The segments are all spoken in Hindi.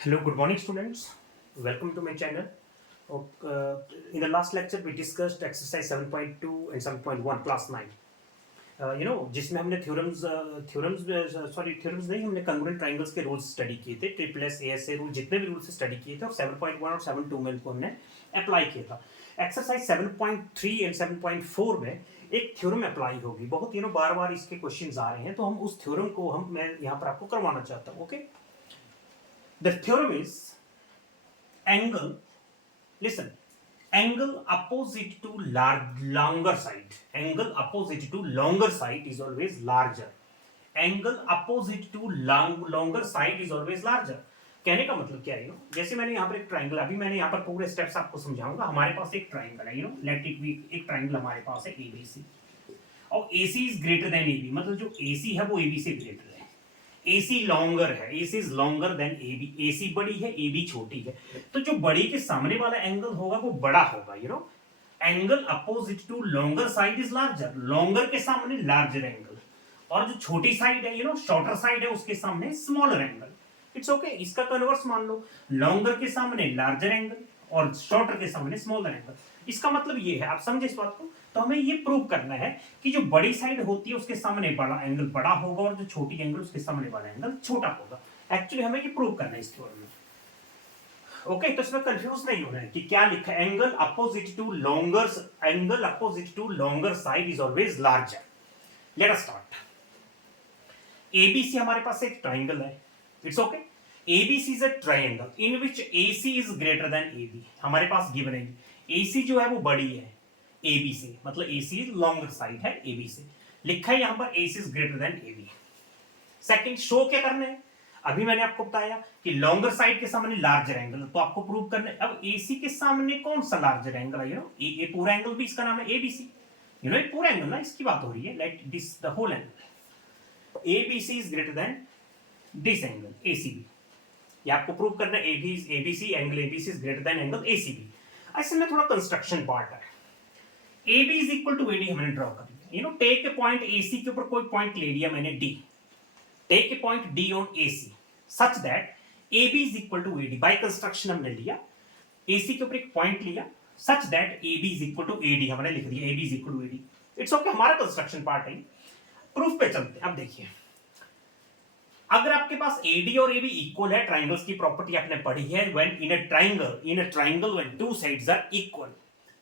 Hello, good morning, students. Welcome to my channel. In the last lecture, we discussed exercise 7.2 and 7.1, class 9. जिसमें हमने थ्योरम्स नहीं, हमने कंग्रुएंट ट्राइंगल्स के रूल्स स्टडी किए थे, ट्रिपल एस ए रूल, जितने भी रूल्स स्टडी किए थे, और 7.1 और 7.2 में इनको हमने अप्लाई किया था. एक्सरसाइज 7.3 एंड 7.4 में एक थ्योरम अप्लाई होगी. बहुत बार बार इसके क्वेश्चंस आ रहे हैं, तो हम उस थ्योरम को मैं यहाँ पर आपको करवाना चाहता हूँ. Okay, the theorem is angle, listen, angle opposite to longer side, angle opposite to longer side is always larger, angle opposite to longer side is always larger. कहने का मतलब क्या है? जैसे मैंने यहाँ पर एक ट्राइंगल, अभी मैंने यहाँ पर पूरे स्टेप्स आपको समझाऊंगा. हमारे पास एक ट्राइंगल है, लेट इट बी, एक ट्राइंगल हमारे पास है ABC, और AC is greater then AB, मतलब जो AC है वो AB से ग्रेटर है. AC लॉन्गर है, AC is longer than AB, AC बड़ी है, AB छोटी है. तो जो बड़ी के सामने वाला एंगल होगा वो बड़ा होगा. Angle opposite to longer side is larger, longer के सामने लार्जर एंगल, और जो छोटी साइड है, शॉर्टर साइड है, उसके सामने स्मॉलर एंगल. It's okay. इसका कन्वर्स मान लो, लॉन्गर के सामने लार्जर एंगल और शॉर्टर के सामने स्मॉलर एंगल. इसका मतलब ये है, आप समझे इस बात को. तो हमें ये प्रूव करना है कि जो बड़ी साइड होती है उसके सामने बड़ा एंगल बड़ा होगा, और जो छोटी एंगल उसके सामने वाला एंगल छोटा होगा. एक्चुअली हमें ये प्रूव करना है इस थ्योरम में. ओके, तो इसमें कंफ्यूज नहीं होना है कि क्या लिखा है. Angle opposite to longer side is always larger. Let us start. ABC हमारे पास एक ट्राइंगल है. It's okay. ABC is a triangle in which AC is greater than AB. हमारे पास गिवन है AC जो है वो बड़ी है AB से, मतलब AC लॉन्गर साइड है AB से. लिखा है यहाँ पर AC is greater than AB. Second, show क्या करना है? अभी मैंने आपको बताया कि लॉन्गर साइड के सामने लार्जर एंगल, तो आपको प्रूव करना है. अब AC के सामने कौन सा लार्जर एंगल है? ये पूरा एंगल भी इसका नाम है ABC. ये पूरा एंगल ना, इसकी बात हो रही है. Let this the whole angle. ABC is greater than this angle ACB. ये आपको प्रूव करना है. ABC angle ABC is greater than angle ACB. ऐसे में थोड़ा कंस्ट्रक्शन पार्ट है. AB is equal to AD हमने ड्रॉ कर लिया. टेक ए पॉइंट AC के ऊपर कोई पॉइंट ले लिया मैंने D. Take a point D on AC such that AB is equal to AD. By construction हमने लिया, AC के ऊपर एक पॉइंट लिया such that AB is equal to AD हमने लिख दिया. AB is equal to AD. It's okay, हमारा कंस्ट्रक्शन पार्ट है. प्रूफ पे चलते हैं. अब देखिए, अगर आपके पास AD और AB इक्वल है, ट्राइंगल्स की प्रॉपर्टी आपने पढ़ी है, when in a triangle when two sides are equal,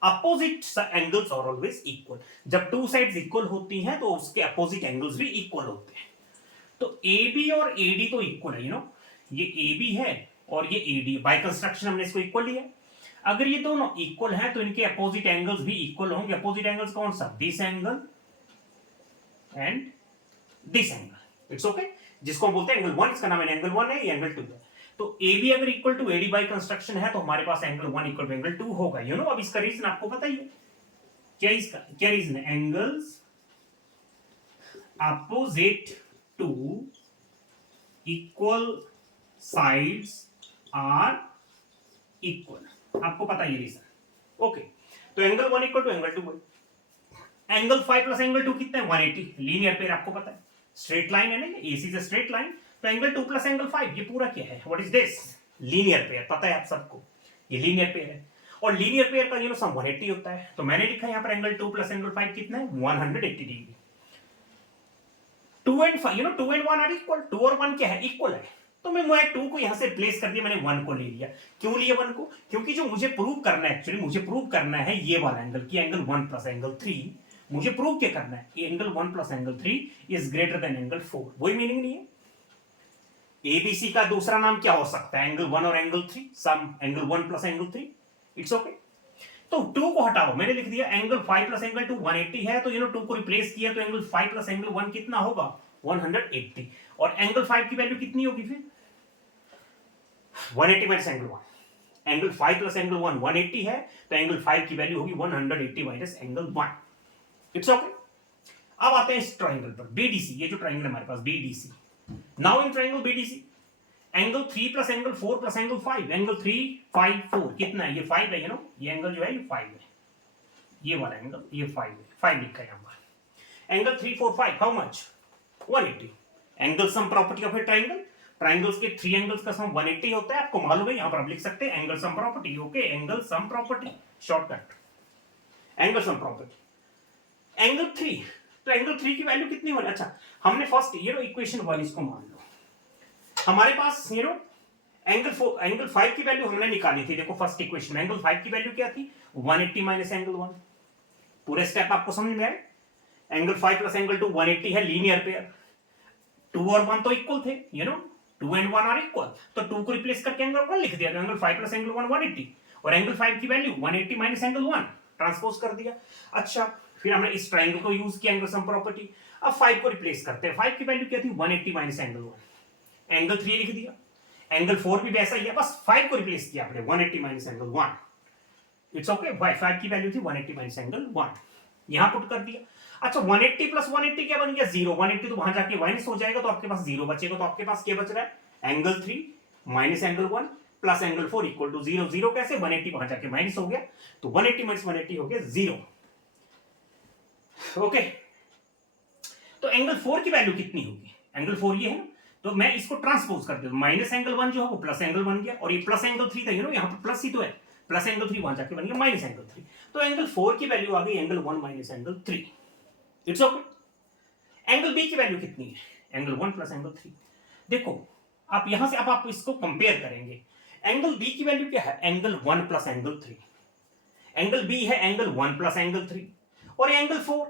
opposite angles are always equal. जब टू साइड्स इक्वल होती हैं तो उसके अपोजिट एंगल्स भी इक्वल होते हैं. तो AB और AD तो इक्वल है. ये AB है और ये AD, बाय कंस्ट्रक्शन हमने इसको इक्वल लिया. अगर ये दोनों इक्वल हैं तो इनके अपोजिट एंगल्स भी इक्वल होंगे. अपोजिट एंगल्स कौन सा? This angle and this angle. It's okay. जिसको हम बोलते हैं एंगल 1, इसका नाम एंगल 1 है, ये एंगल 2 है. तो AB अगर equal to AD by construction है तो हमारे पास एंगल 1 इक्वल टू एंगल 2 होगा. अब इसका रीजन आपको पता ही है. क्या रीजन है? Angles opposite to equal sides are equal. आपको पता है रीजन. ओके, तो एंगल 1 इक्वल टू एंगल 2 है. एंगल 5 प्लस एंगल 2 कितना है? 180. लीनियर पेयर आपको पता है, स्ट्रेट लाइन है ना, AC से स्ट्रेट लाइन. तो एंगल 2 प्लस एंगल 5, ये पूरा क्या है? What is this? Linear pair. पता है आप सबको, ये लीनियर पेयर है. और लीनियर पेयर का सम 180 होता है. तो मैंने लिखा यहाँ पर एंगल 2 प्लस एंगल 5 कितना है? 180 degree. 2 and 5, 2 and 1 are equal. 2 और 1 क्या है? इक्वल है. तो मैं 2 को यहां से रिप्लेस कर दिया, मैंने 1 को ले लिया. क्यों लिया 1 को? क्योंकि जो मुझे प्रूव करना है, एक्चुअली मुझे प्रूव करना है ये वाला एंगल की एंगल 1 प्लस एंगल 3. मुझे प्रूव क्या करना है? Angle 1 plus angle 3 is greater than angle 4. वही मीनिंग नहीं है. ABC का दूसरा नाम क्या हो सकता है? एंगल 1 और angle 3, sum angle 1 plus angle 3. It's okay. तो 2 को हटाओ, मैंने लिख दिया एंगल 5 प्लस एंगल 2 180 है. तो 2 को रिप्लेस किया तो एंगल 5 प्लस एंगल 1 कितना होगा? 180. और एंगल 5 की वैल्यू कितनी होगी फिर? 180 minus angle 1. Angle 5 plus angle 1 180 है, तो एंगल 5 की वैल्यू होगी 180 माइनस एंगल 1. It's okay. अब आते हैं इस ट्राइंगल पर, BDC. ये जो ट्राइंगल हमारे पास BDC. Now in triangle BDC, angle 3 plus angle 4 plus angle 5, angle 3 5 4 कितना है? ये 5 है. ये एंगल जो है ये 5 है. ये वाला एंगल ये 5 है. 5 लिखा है यहां पर. Angle 3 4 5 how much? 180. Angle sum property of A triangle. Triangles के 3 एंगल्स का सम 180 होता है, आपको मालूम है, यहां पर आप लिख सकते हैं angle sum property. Okay, angle sum property, shortcut angle sum property. Angle 3, तो एंगल 3 की वैल्यू कितनी होनी, अच्छा हमने फर्स्ट ये नो इक्वेशन 1 इसको मान लो, हमारे पास ये नो एंगल 5 की वैल्यू हमने निकाली थी। देखो फर्स्ट इक्वेशन में एंगल 5 की वैल्यू क्या थी, 180 माइनस एंगल 1। पूरे स्टेप आपको समझ में आए, एंगल 5 प्लस एंगल 2 180 है, लीनियर पेयर, 2 और 1 तो इक्वल थे, you know 2 and 1 are equal, तो 2 को रिप्लेस करके एंगल 1 लिख दिया, तो एंगल 5 प्लस एंगल 1 180, और एंगल 5 की वैल्यू 180 माइनस एंगल 1 ट्रांसपोज कर दिया। अच्छा फिर हमने इस ट्रायंगल को यूज किया एंगल सम प्रॉपर्टी। अब 5 को रिप्लेस करते हैं, 5 की वैल्यू क्या थी 180 माइनस एंगल 1, एंगल 3 लिख दिया। एंगल 4 भी वैसा ही है, बस 5 को रिप्लेस किया आपने 180 माइनस एंगल 1, इट्स ओके। 5 की वैल्यू थी 180 माइनस एंगल 1, यहां पुट कर दिया। अच्छा 180 प्लस 180 क्या बन गया 0, 180 तो वहां जाके माइनस हो जाएगा, तो आपके पास 0 बचेगा, तो आपके पास क्या बच रहा है angle 3 minus angle 1 plus angle 4 equal to 0। 0 कैसे, 180 वहां जाके माइनस हो गया, तो 180 माइनस 180 हो गया 0। ओके, तो एंगल 4 की वैल्यू कितनी होगी, एंगल 4 ये है ना, तो मैं इसको ट्रांसपोज कर देता हूं, माइनस एंगल 1 जो है वो प्लस एंगल बन गया, और ये प्लस एंगल 3 था, यू नो यहां पर प्लस ही तो है, प्लस एंगल 3 वहां जाके बन गया माइनस एंगल 3, तो एंगल 4 की वैल्यू आ गई angle 1 minus angle 3, it's okay. Angle B की वैल्यू कितनी है, एंगल 1 प्लस एंगल 3। देखो आप यहां से अब आप इसको कंपेयर करेंगे, एंगल बी की वैल्यू क्या है angle 1 plus angle 3, angle B है एंगल 1 प्लस एंगल 3, और एंगल 4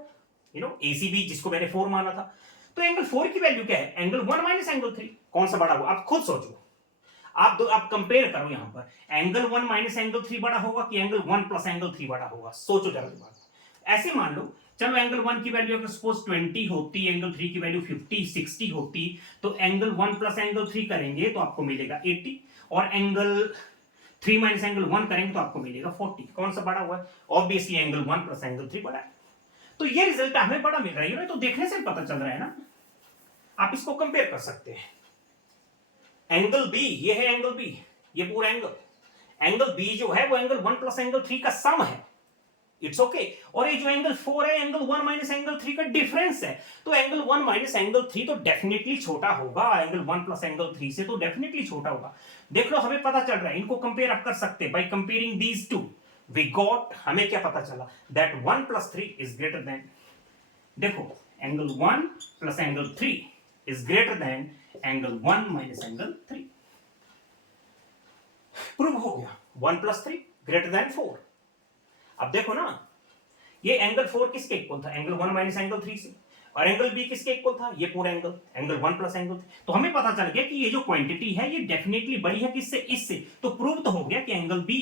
यू नो एसीबी जिसको मैंने 4 माना था, तो एंगल 4 की वैल्यू क्या है एंगल 1 माइनस एंगल 3, कौन सा बड़ा हुआ आप खुद सोचो, आप दो आप कंपेयर करो, यहां पर एंगल 1 माइनस एंगल 3 बड़ा होगा कि एंगल 1 प्लस एंगल 3 बड़ा होगा, सोचो जरा दिमाग। ऐसे मान लो, चलो एंगल 1 की वैल्यू अगर सपोज 20 होती, एंगल 3 की वैल्यू 50 60 होती, तो एंगल 1 प्लस एंगल 3 करेंगे तो आपको मिलेगा 80, और एंगल 3 माइनस एंगल 1 करेंगे तो आपको मिलेगा 40, कौन सा बड़ा हुआ है, ऑब्वियसली एंगल 1 प्लस एंगल 3 बड़ा है, तो ये रिजल्ट हमें बड़ा मिल रहा है, तो देखने से पता चल रहा है ना, आप इसको कंपेयर कर सकते हैं। एंगल बी, ये है एंगल बी, ये पूरा एंगल बी जो है वो एंगल 1 प्लस एंगल 3 का सम है, इट्स ओके और ये जो एंगल 4 है एंगल 1 माइनस एंगल 3 का डिफरेंस है, तो एंगल 1 माइनस एंगल 3 तो डेफिनेटली छोटा होगा, एंगल 1 प्लस एंगल 3 से तो डेफिनेटली छोटा होगा। देख लो हमें पता चल रहा है, इनको कंपेयर आप कर सकते हैं by comparing these two, we got, हमें क्या पता चला that 1 plus 3 is greater than, देखो angle 1 plus angle 3 is greater than angle 1 minus angle 3, prove हो गया 1 प्लस 3 ग्रेटर देन 4। अब देखो ना, ये एंगल 4 किसके इक्वल था, एंगल 1 माइनस एंगल 3 से, और एंगल बी किसके इक्वल था, ये पूरा एंगल 1 प्लस एंगल 3, तो हमें पता चल गया कि ये जो क्वांटिटी है ये डेफिनेटली बड़ी है किससे, इससे, तो प्रूव तो हो गया कि angle B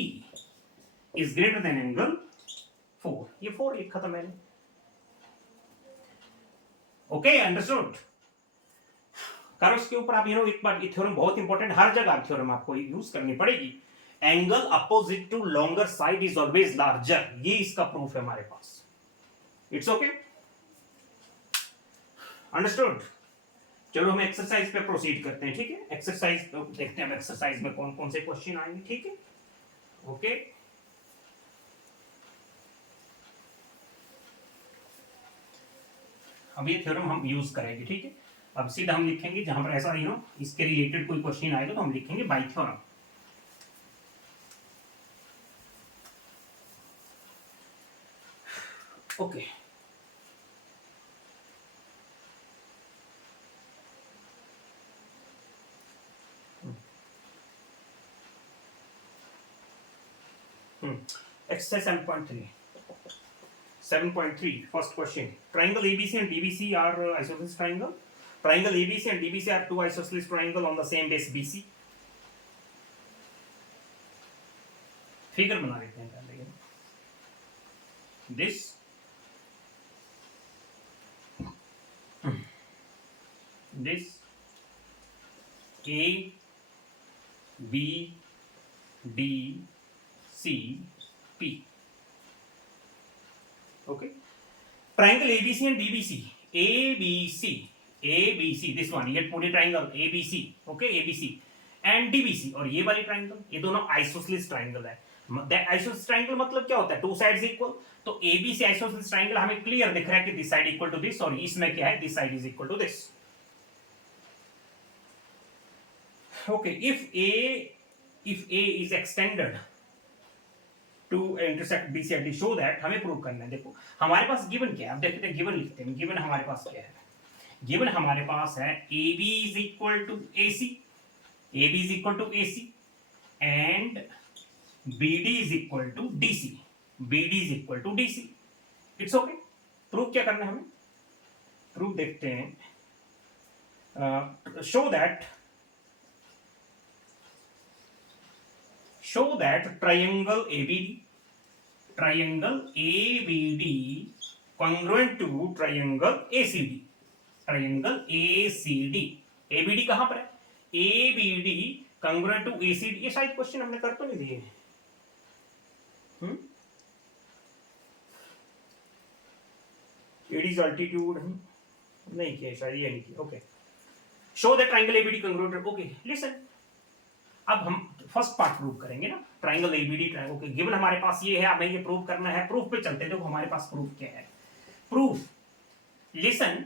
is greater than angle 4, ये 4 लिखा था मैंने। ओके अंडरस्टूड, करो इसके ऊपर आप एक बार, ये थ्योरम बहुत इंपॉर्टेंट, हर जगह थ्योरम आपको यूज करनी पड़ेगी, angle opposite to longer side is always larger, ये इसका प्रूफ है हमारे पास, इट्स ओके अंडरस्टूड। चलो हम एक्सरसाइज पे प्रोसीड करते हैं, ठीक है, एक्सरसाइज देखते हैं एक्सरसाइज में कौन कौन से क्वेश्चन आएंगे, ठीक है ओके। अब ये थ्योरम हम यूज करेंगे, ठीक है, अब सीधा हम लिखेंगे जहां पर ऐसा इसके रिलेटेड कोई क्वेश्चन आएगा तो हम लिखेंगे bye theorem. Okay exercise 7.3 first question, triangle ABC and DBC are isosceles triangle, triangle ABC and DBC are two isosceles triangle on the same base BC। Figure बना लेते हैं पहले, this A B D C P, okay, triangle ABC and DBC, ABC this one, ये पूरे triangle ABC, okay ABC and DBC, और ये वाली triangle, ये दोनों isosceles triangle है। आइसोसेलेस ट्रायंगल मतलब क्या होता है, टू साइड्स इक्वल, तो ABC आइसोसेलेस ट्रायंगल हमें क्लियर दिख रहा है कि this side equal to this, और इसमें क्या है this side is equal to this. Okay, if A is extended to intersect B से D, show that, हमें प्रूव करना है। देखो हमारे पास गिवन क्या है, अब देखते हैं गिवन लिखते हैं। गिवन हमारे पास क्या है, गिवन हमारे पास है AB is equal to AC, AB is equal to AC and BD is equal to DC, BD is equal to DC। It's okay. Proof क्या करना है हमें, प्रूफ देखते हैं। Show that triangle ABD congruent to triangle ACD, triangle ACD। ABD कहां पर है, ABD congruent to ACD। ये शायद क्वेश्चन हमने कर तो नहीं दिए। AD is altitude नहीं किया शायद, ये नहीं किया। Okay, show that triangle ABD congruent। Okay listen, अब हम फर्स्ट पार्ट प्रूव करेंगे ना, triangle ABD triangle. Okay, given हमारे पास ये है, हमें ये प्रूव करना है। प्रूफ पे चलते हैं। देखो हमारे पास प्रूफ क्या है। Proof, listen,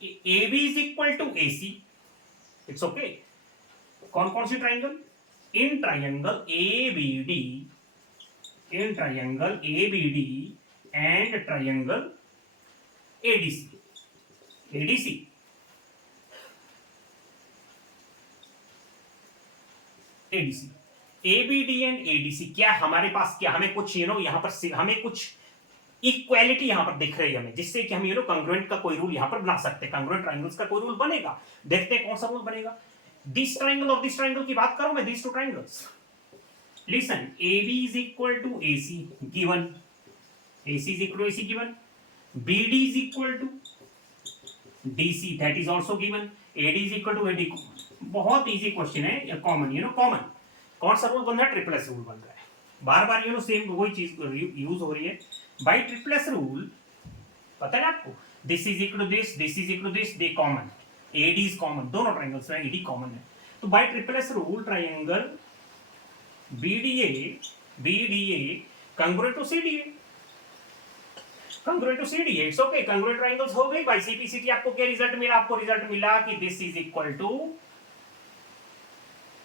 AB is equal to AC। It's okay. कौन कौन सी triangle, in triangle ABD and triangle ADC ABD and ADC क्या हमारे पास, क्या हमें कुछ यहाँ पर हमें कुछ इक्वालिटी यहाँ पर दिख रही है हमें, जिससे कि हम कांग्रुएंट का कोई रूल यहाँ पर बना सकते हैं। कांग्रुएंट ट्रायंगल्स का कोई रूल बनेगा। देखते हैं कौन सा रूल बनेगा। दिस ट्रायंगल और दिस ट्रायंगल की बात करूं मैं, this two triangles. Listen, AB is equal to AC given, AC is equal to AC given, BD is equal to DC that is also given, AD is equal to AD। बहुत इजी क्वेश्चन है, या कॉमन कॉमन। कौन सा रूल बन रहा है, ट्रिपलेस रूल बन रहा है। बार बार सेम वही चीज यूज हो रही है। बाय ट्रिपलेस रूल पता है ना आपको, this is equal to this, this is equal to this, the common, AD is common, दोनों ट्रायंगल्स में AD कॉमन है। तो by triple S rule triangle BDA congruent to CDA, congruent to CDA। It's okay, congruent triangles हो गई। बाय CPCT आपको क्या रिजल्ट मिला, आपको रिजल्ट मिला कि this is equal to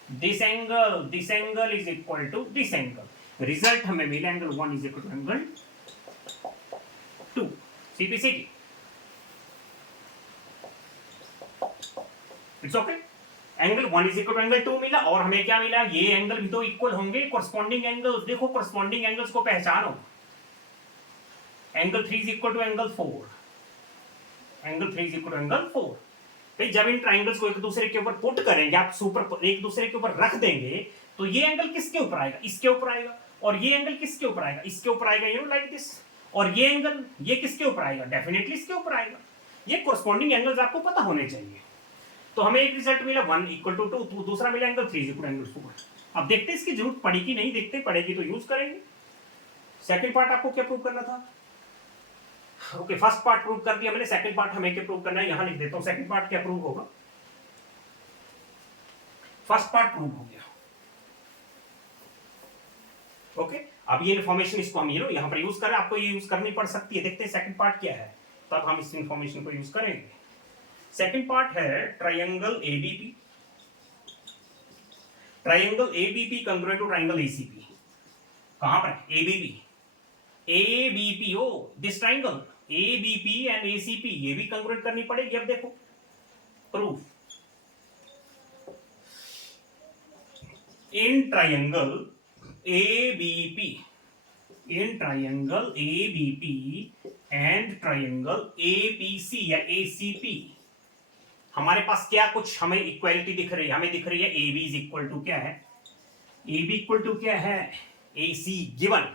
this angle is equal to this angle. Result हमें मिला angle 1 is equal to angle 2, CPCT। It's okay, angle 1 is equal to angle 2 मिला, और हमें क्या मिला, ये एंगल भी तो इक्वल होंगे। कोरस्पॉन्डिंग एंगल्स देखो, कोरस्पॉन्डिंग एंगल्स को पहचानो। Angle 3 is equal to angle 4, angle 3 is equal to angle 4। भाई जब इन ट्रायंगल्स को एक दूसरे के ऊपर पुट करेंगे, आप सुपर एक दूसरे के ऊपर रख देंगे, तो ये एंगल किसके ऊपर आएगा, इसके ऊपर आएगा। और ये एंगल किसके ऊपर आएगा, इसके ऊपर आएगा, लाइक दिस। और ये एंगल ये किसके ऊपर आएगा, डेफिनेटली इसके ऊपर आएगा। ये कोरस्पॉन्डिंग एंगल्स आपको पता होने चाहिए। तो हमें एक रिजल्ट मिला 1 इक्वल टू 2, दूसरा मिला एंगल 3 इक्वल टू एंगल 4। अब देखते हैं इसकी जरूरत पड़ी कि नहीं, देखते पड़ेगी तो यूज करेंगे। सेकंड पार्ट आपको क्या प्रूव करना था। ओके, फर्स्ट पार्ट प्रूव कर दिया मैंने, सेकंड पार्ट हमें क्या प्रूव करना है, यहां लिख देता हूं। सेकंड पार्ट क्या प्रूव होगा, फर्स्ट पार्ट प्रूव हो गया। ओके, अब ये इन्फॉर्मेशन इसको हम यहां पर यूज करें, आपको ये यूज करनी पड़ सकती है। देखते हैं सेकंड पार्ट क्या है, तब हम इस इन्फॉर्मेशन को यूज करेंगे। सेकंड पार्ट है triangle ABP, triangle ABP congruent to triangle ACP। कहां पर है ABP, oh this triangle ABP and ACP, ये भी congruent करनी पड़ेगी। अब देखो प्रूफ, in triangle ABP and triangle APC या ACP, हमारे पास क्या कुछ हमें इक्वालिटी दिख रही है। हमें दिख रही है AB इज इक्वल टू क्या है, AB इक्वल टू क्या है, AC गिवन।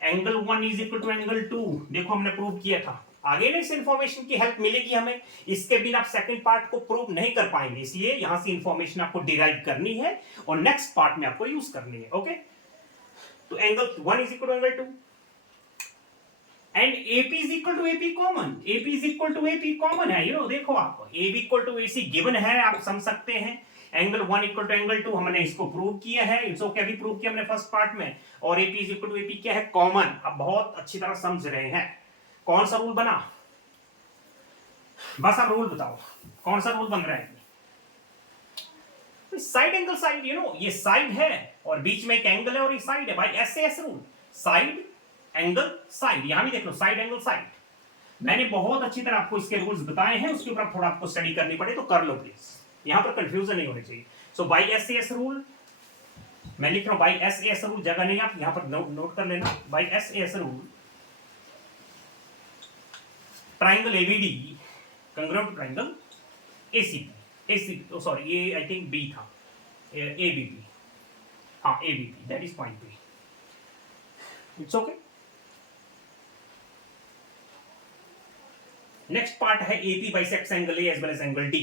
Angle 1 is equal to angle 2, देखो हमने प्रूव किया था। आगे ना इस इंफॉर्मेशन की हेल्प मिलेगी हमें, इसके बिना आप सेकंड पार्ट को प्रूव नहीं कर पाएंगे। इसलिए यहां से इंफॉर्मेशन आपको डिराइव करनी है और नेक्स्ट पार्ट में आपको यूज करनी है। ओके, तो angle 1 is equal to angle 2 and AP is equal to AP common, AP is equal to AP common है। देखो आप AB equal to AC given है, आप समझ सकते हैं। एंगल 1 इक्वल टू एंगल 2 हमने इसको प्रूव किया है। इट्स ओके, अभी प्रूव किया हमने फर्स्ट पार्ट में। और AP is equal to AP क्या है, कॉमन। अब बहुत अच्छी तरह समझ रहे हैं। कौन सा रूल बना, बस आप रूल बताओ, कौन सा रूल बन रहा है। साइड एंगल साइड, ये साइड है और बीच में एक एंगल है और ये साइड है भाई, ऐसे ऐसे रूल, साइड एंगल साइड, यहां भी देख लो साइड एंगल साइड। मैंने बहुत अच्छी तरह आपको इसके रूल्स बताए हैं, उसके ऊपर थोड़ा आपको स्टडी करनी पड़े तो कर लो प्लीज, यहां पर कंफ्यूजन नहीं होनी चाहिए। So by S S rule, मैं लिख रहा हूं बाई एस एस रूल, जगह नहीं आप यहां पर नोट कर लेना, by S S rule triangle ABD congruent triangle ACP, sorry ये आई थिंक बी था, एबीपी, हाँ ABP, that is point B, it's okay. Next part है AP bisects angle A as well as angle D.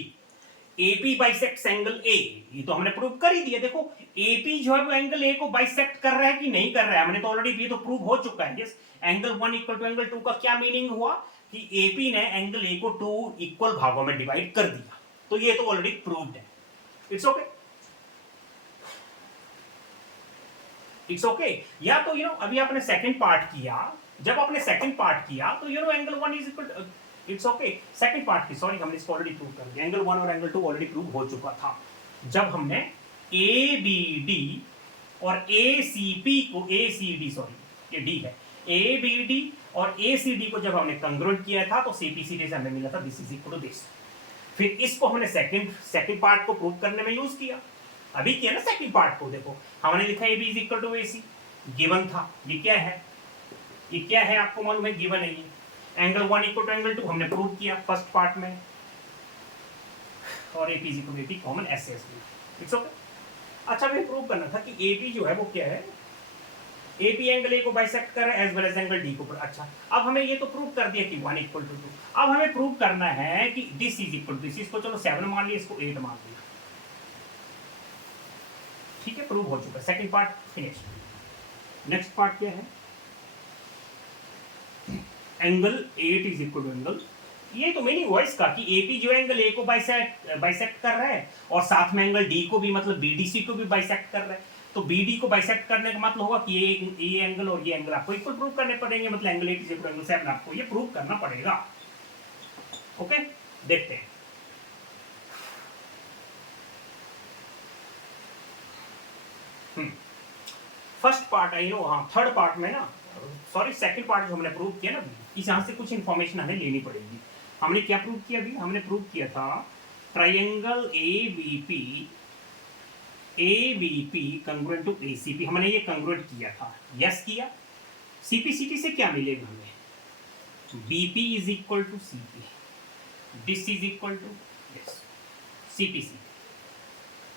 AP bisects angle A, ये तो हमने प्रूव कर ही दिया, देखो एपी जो है वो एंगल ए को बाइसेक्ट कर रहा है कि नहीं कर रहा है, हमने तो ऑलरेडी, ये तो प्रूव हो चुका है। Yes, angle 1 equal to angle 2 का क्या मीनिंग हुआ कि एपी ने एंगल ए को 2 इक्वल भागों में डिवाइड कर दिया, तो ये तो ऑलरेडी प्रूव्ड है, इट्स ओके, इट्स ओके। या तो अभी आपने सेकंड पार्ट किया, जब आपने सेकंड पार्ट किया तो angle 1 is equal, it's okay, second part की, सॉरी हमने इसको ऑलरेडी प्रूव कर दिया, एंगल 1 और एंगल 2 ऑलरेडी प्रूव हो चुका था जब हमने ए बी डी और ए सी पी को, ए सी डी, सॉरी ये डी है, ए बी डी और ए सी डी को जब हमने कंग्रुएंट किया था तो सी पी सी डी से हमें मिला था this is equal to this. फिर इसको हमने सेकंड पार्ट को प्रूव करने में यूज किया, अभी किया ना सेकंड पार्ट को, देखो हमने लिखा A B is equal to A C, given था, ये क्या है, ये क्या है आपको मालूम है, गिवन है ये, एंगल 1 इक्वल टू एंगल 2 हमने प्रूव किया फर्स्ट पार्ट में, और AP is equal to AP common S S, it's okay. अच्छा हमें प्रूव करना था कि एपी जो है वो क्या है, एपी एंगल ए को बाइसेक्ट कर रहा है as well as angle D को, अच्छा अब हमें ये तो प्रूव कर दिया कि 1 इक्वल टू 2, अब हमें प्रूव करना है कि this is equal to this, इसको चलो 7 मान लिया, इसको 8 मान लिया, ठीक है, प्रूव हो चुका है, second part finish. Next part क्या है, angle 8 is equal to angle, ये तो मीनिंग हुआ इसका कि एपी जो एंगल ए को बाइसेक्ट कर रहा है और साथ में एंगल डी को भी, मतलब बीडीसी को भी बाइसेक्ट कर रहा है, तो बीडी को बाइसेक्ट करने का मतलब होगा कि ये एंगल और ये एंगल आपको इक्वल प्रूव करने पड़ेंगे, मतलब angle 8 is equal to angle 7 आपको ये प्रूव करना पड़ेगा, ओके। देखते हैं, फर्स्ट पार्ट है, हाँ थर्ड पार्ट में ना, सॉरी सेकंड पार्ट जो हमने प्रूव किया ना, इस यहाँ से कुछ इंफॉर्मेशन हमें लेनी पड़ेगी। हमने क्या प्रूव किया अभी, हमने प्रूव किया था triangle A B P congruent to A C P, हमने ये कंग्रुएंट किया था, यस किया। सीपीसीटी से क्या मिलेगा हमें, BP is equal to CP, this is equal to yes CPC,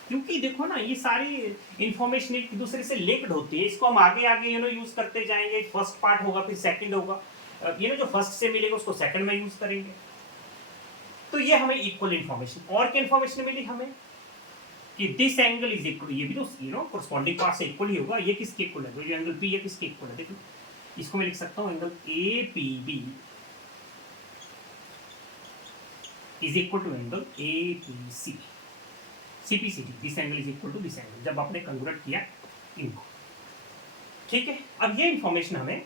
क्योंकि देखो ना ये सारी इंफॉर्मेशन एक दूसरे से लिंक्ड होती है, इसको हम आगे आगे यूज करते जाएंगे, फर्स्ट पार्ट होगा फिर सेकंड होगा, जो फर्स्ट से मिलेगा उसको सेकंड में यूज करेंगे, तो ये हमें इक्वल इंफॉर्मेशन। और क्या इंफॉर्मेशन मिली हमें कि दिस एंगल इज इक्वल, ये भी तो कोरस्पॉन्डिंग पार्ट से इक्वल ही होगा, ये किसके इक्वल है, तो ये एंगल पी ये किसके इक्वल है, देखो इसको मैं लिख सकता हूँ angle A P B is equal to angle A P C, CPCT, this angle is equal to this angle, जब आपने कंग्रुएंट किया इनको, ठीक है। अब ये इंफॉर्मेशन हमें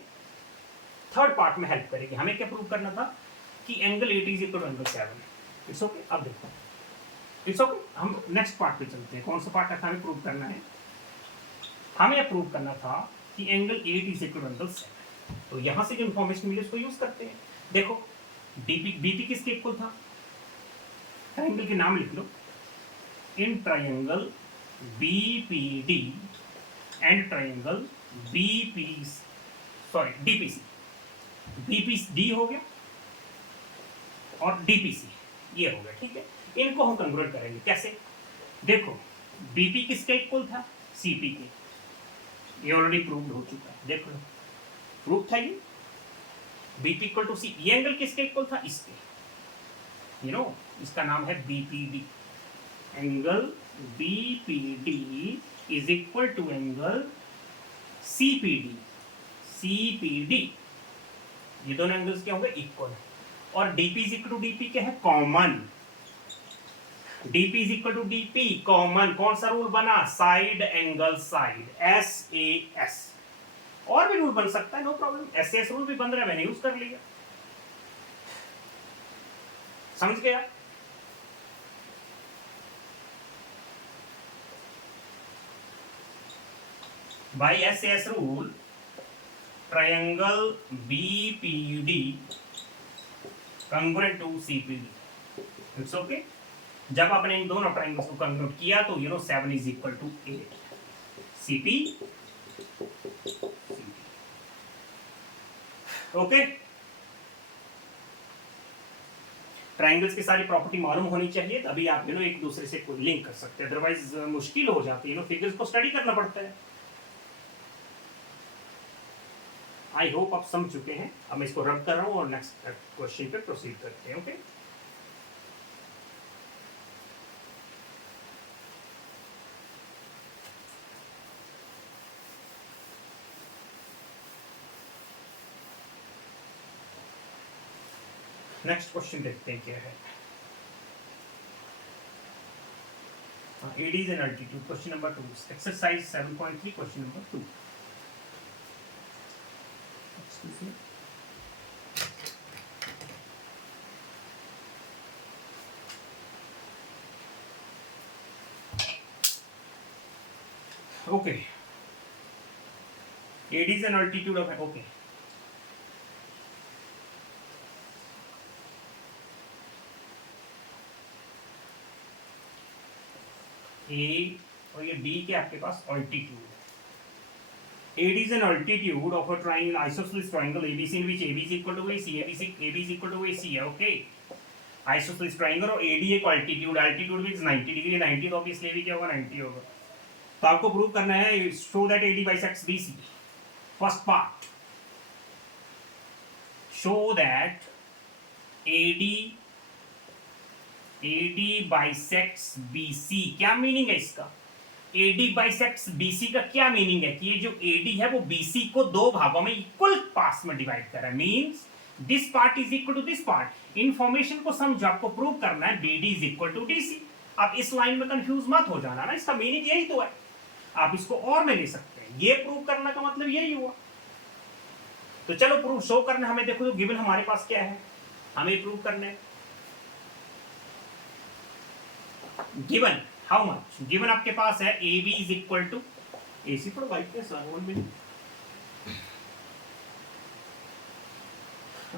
थर्ड पार्ट में हेल्प करेगी, हमें क्या प्रूव करना था कि angle 8 is equal to angle 7, it's okay. अब देखो इट्स ओके, हम नेक्स्ट पार्ट पे चलते हैं, कौन सा पार्ट रखा हमें प्रूव करना है, हमें यह प्रूव करना था कि angle 8 is equal to angle 7, तो यहां से जो इंफॉर्मेशन मिली उसको यूज करते हैं। देखो डीपी बीपी किसके इक्वल था, ट्राइंगल के नाम लिख लो, in triangle BPD and triangle DPC, BPD हो गया और DPC ये हो गया, ठीक है। इनको हम कंग्रुएंट करेंगे कैसे, देखो BP किसके इक्वल था, CP के, ये ऑलरेडी प्रूव्ड हो चुका है, देखो प्रूव था ये, BP इक्वल टू C, ये एंगल किसके इक्वल था, इसके, इसका नाम है BPD, angle BPD is equal to angle CPD, ये दोनों एंगल्स क्या होंगे, इक्वल, और DP is equal to DP क्या है, common, DP is equal to DP common, कौन सा रूल बना, साइड एंगल साइड, SAS, और भी रूल बन सकता है, नो प्रॉब्लम, SAS रूल भी बन रहा है, मैंने यूज कर लिया, समझ गया। By S rule triangle BPD congruent to CPD, it's okay. जब आपने इन दोनों ट्रायंगल्स को कंग्रुएंट किया तो 7 is equal to 8 CP, okay. Triangles की सारी प्रॉपर्टी मालूम होनी चाहिए, तभी आप एक दूसरे से लिंक कर सकते हैं, अदरवाइज मुश्किल हो जाती है, फिगर्स को स्टडी करना पड़ता है। आई होप आप समझ चुके हैं। अब मैं इसको रब कर रहा हूं और नेक्स्ट क्वेश्चन पे प्रोसीड करते हैं, ओके। नेक्स्ट क्वेश्चन देखते हैं क्या है। ADs and altitude, question number 2, exercise 7.3, question number 2। Excuse me, okay. ADs and altitude of, okay. A और ये डी के आपके पास अल्टीट्यूड है। AD is an altitude of a triangle, isosceles triangle ABC in which AB is equal to AC, AB is equal to AC है, okay। isosceles triangle और AD एक altitude means 90 डिग्री, 90 तो obviously भी क्या होगा, 90 होगा। तो आपको प्रूव करना है, show that AD bisects BC। First part, show that AD bisects BC। क्या मीनिंग है इसका? AD bisects BC का क्या मीनिंग है कि ये जो AD है वो BC को दो भागों में इक्वल पार्ट्स में डिवाइड कर रहा है, means this part is equal to this part. Information को समझो, आपको प्रूव करना है BD is equal to DC। आप इस लाइन में कंफ्यूज मत हो जाना ना, इसका मीनिंग यही तो है। आप इसको और में ले सकते हैं, ये प्रूव करने का मतलब यही हुआ। तो चलो प्रूव शो करना हमें, देखो तो गिवन हमारे पास क्या है, हमें प्रूव करना है। गिवन हाउ मच, गिवन आपके पास है AB is equal to AC पर वाइटनेस 1 minute,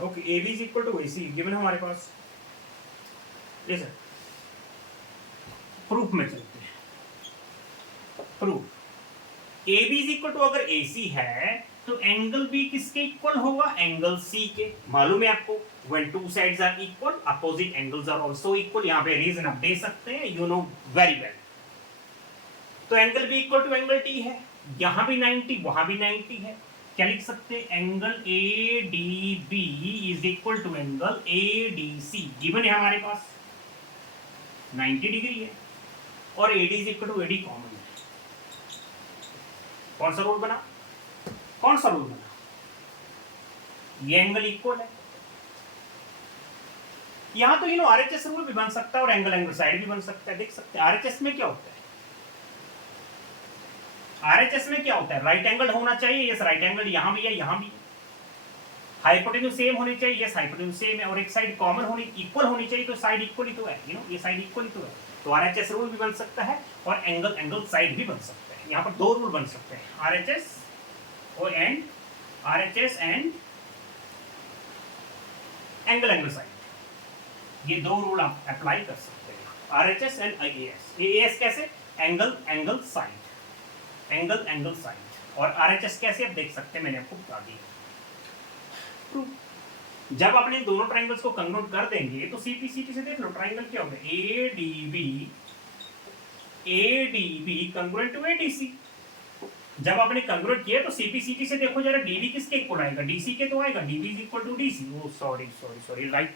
okay. AB is equal to AC given हमारे पास, ये सर। प्रूफ में चलते हैं। Proof, AB is equal to अगर AC है तो एंगल B किसके इक्वल होगा, एंगल C के। मालूम है आपको, when two sides are equal opposite angles are also equal। यहाँ पे रीजन आप दे सकते हैं, you know very well। तो angle B equal to angle T है, यहाँ भी 90 वहां भी 90 है। क्या लिख सकते हैं, angle ADB is equal to angle ADC। Given है हमारे पास 90 डिग्री है और AD is equal to AD common है। कौन सा रूल बना, कौन सा रूल बना, ये एंगल इक्वल है। यहां तो RHS रूल भी बन सकता है और एंगल साइड भी बन सकता है, देख सकते हैं। RHS में क्या होता है, RHS में क्या होता है, राइट एंगल होना चाहिए, यस राइट एंगल यहां भी है यहां भी। हाइपोटेन्यूज सेम होनी चाहिए, यस हाइपोटेन्यूज सेम है, और एक साइड कॉमन होनी, इक्वल होनी चाहिए, तो साइड इक्वल ही तो है, ये साइड इक्वल ही तो है। तो RHS रूल भी बन सकता है और एंगल साइड भी बन सकता है। यहाँ पर दो रूल बन सकते हैं, RHS एंड एंगल साइड। ये दो रूल आप अप्लाई कर सकते हैं, RHS एंड AS कैसे, एंगल साइड, एंगल साइड। और RHS कैसे आप देख सकते हैं, मैंने आपको बता दिया। जब आपने दोनों ट्रायंगल्स को कंक्लूड कर देंगे तो CPCT से देख लो, ट्रायंगल क्या होगा, ADB कंग्रुएंट टू ADC। जब आपने कंग्रुएंट किया तो CPCT से देखो जरा, DB किसके इक्वल आएगा, DC के तो आएगा, DB is equal to DC। Oh sorry, right